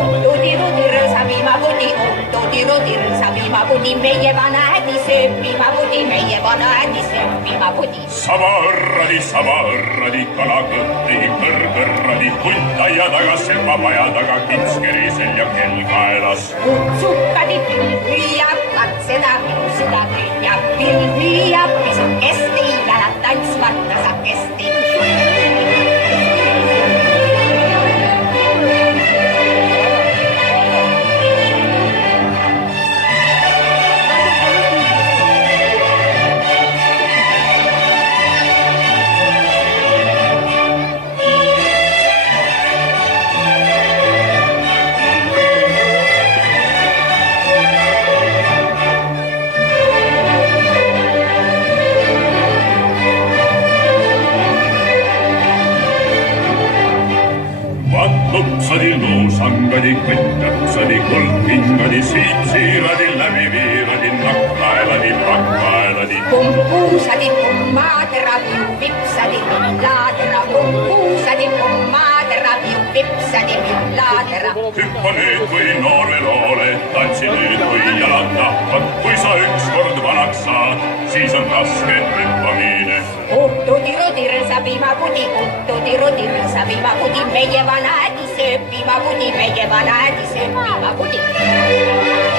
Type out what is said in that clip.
Tuti-rutir sa viimapudi, tuti-rutir sa viimapudi, meie vana ädi sööb viimapudi, meie vana ädi sööb viimapudi. Savarradi, kalakõhti, kõrgõrradi, hunt aia taga, sepapaja taga, kits kerisel ja kell kaelas. Sukkadi pill hüüab, katseda minu süda tüüab, pill hüüab, pisukesti, jalad tantsvad tasakesti. Lupsadi, luusangadi, kõttapsadi, kuldpingadi, siiradi, läbi viiradi, nakkaeladi, pakkaeladi. Pumpuusadi, pummaadera, vipsadi, laadera, pumpuusadi, pummaadera, vipsadi, laadera. Hüppa nüüd, kui noor veel oled, tantsi nüüd, kui jalad tahvad. Kui sa ükskord vanaks saad, siis on raske hüppamine. Tuti-rutir sa viimapudi, tuti-rutir sa viimapudi, meie vana ädi sööb viimapudi, meie vana ädi sööb viimapudi.